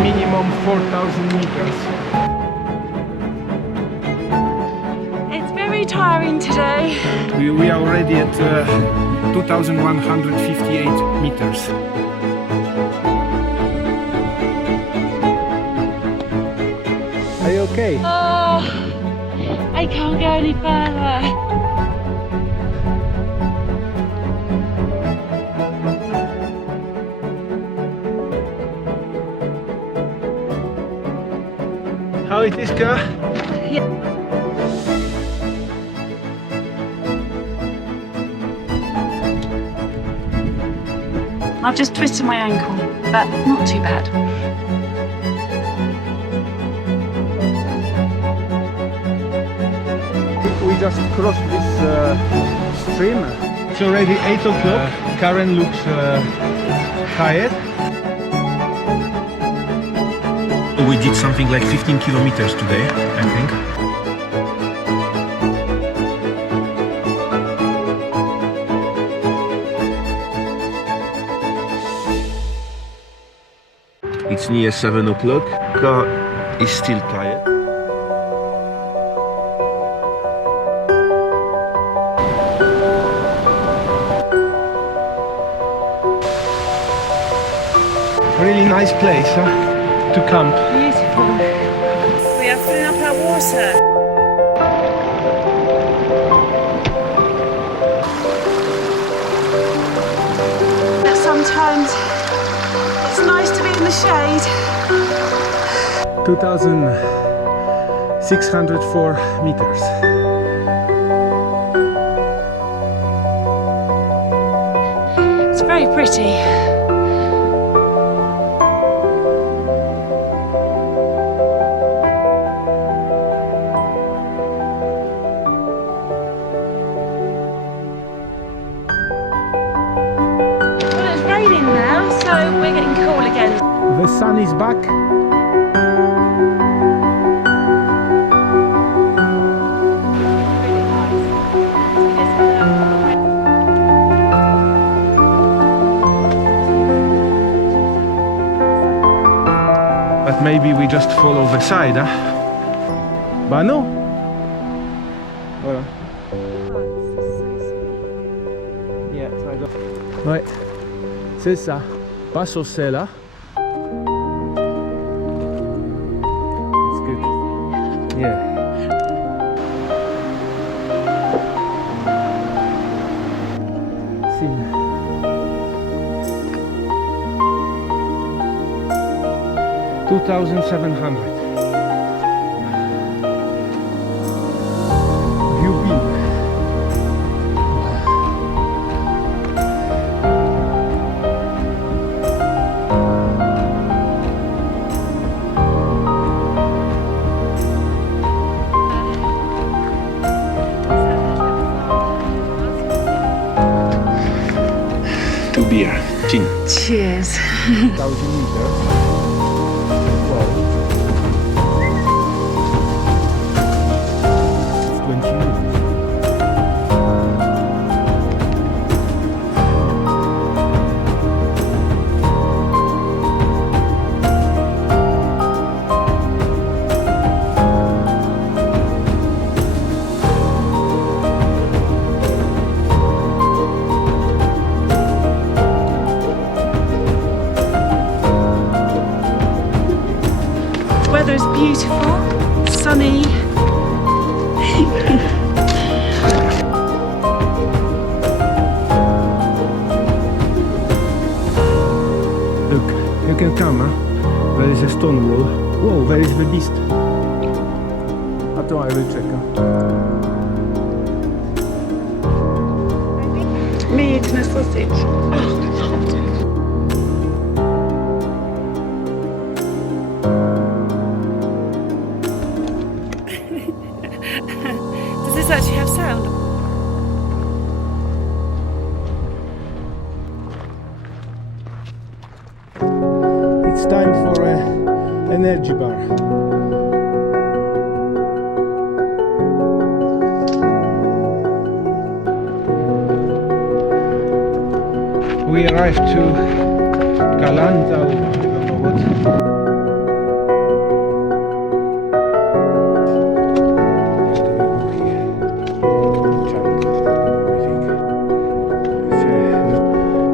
Minimum 4,000 meters. It's very tiring today. We are already at 2,158 meters. Are you okay? Oh, I can't go any further. How it is, girl? Yeah. I've just twisted my ankle, but not too bad. We just crossed this stream. It's already 8 o'clock. Karen looks tired. We did something like 15 kilometers today, I think. It's near 7 o'clock. Car is still tired. Really nice place, huh? To camp. Beautiful. We are filling up our water. But sometimes it's nice to be in the shade. 2,604 meters. It's very pretty. The sun is back. But maybe we just follow the side, huh? Bah non. Voilà. Yeah, ouais, c'est ça. Pas saucer là. Yeah. Sim. $2,700. View peak. Beer. Gin. Cheers. 1,000 meters. Wow. 20 minutes. Weather is beautiful, sunny. Look, you can come, huh? There is a stone wall. Whoa, there is the beast. Attends, I will check. Meat and a sausage. Oh, does this actually have sound? energy bar. We arrived to Calanda, I don't know what.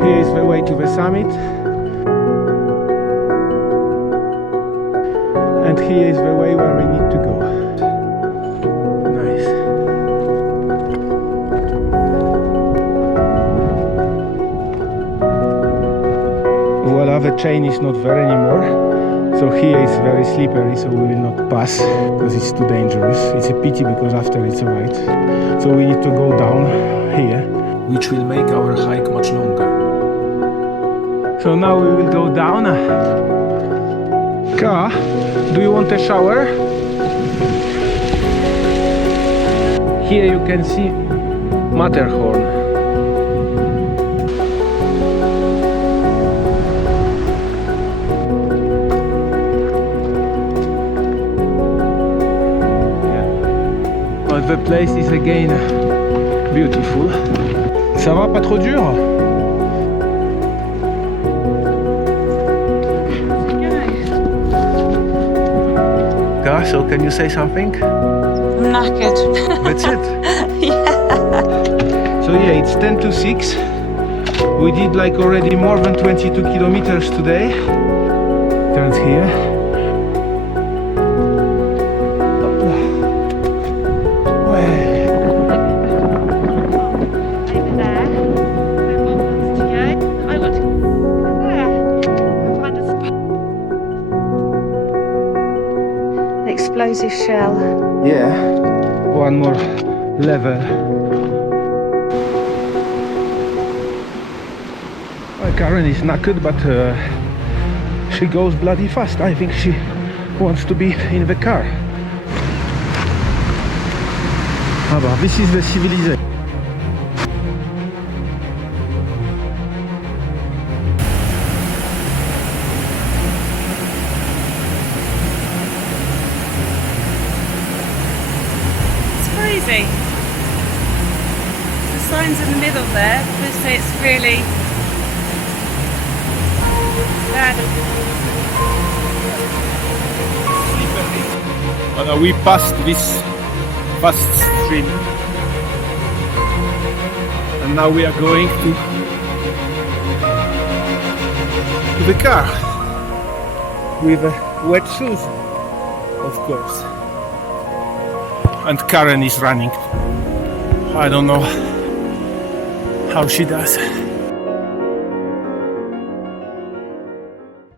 Here is the way to the summit, and here is the way where we need to go. Nice. Voila, the chain is not there anymore, so here is very slippery, so we will not pass because it's too dangerous. It's a pity because after it's alright, so we need to go down here, which will make our hike much longer. so now we will go down. Ka, do you want a shower? Here you can see Matterhorn. But the place is again beautiful. Ça va, pas trop dur? Ka, so can you say something? I'm knackered. That's it. Yeah. So yeah, it's 10 to 6. We did like already more than 22 kilometers today. Turns here. Over there. Where Bob wants to go. I want to go there. Find a spot. An explosive shell. Yeah. One more level. Well, Karen is knackered, but she goes bloody fast. I think she wants to be in the car. Ah, bah, this is the civilization. It's crazy. The signs in the middle there, they say it's really bad. We passed this fast stream, and now we are going to the car with wet shoes, of course. And Karen is running. I don't know how she does.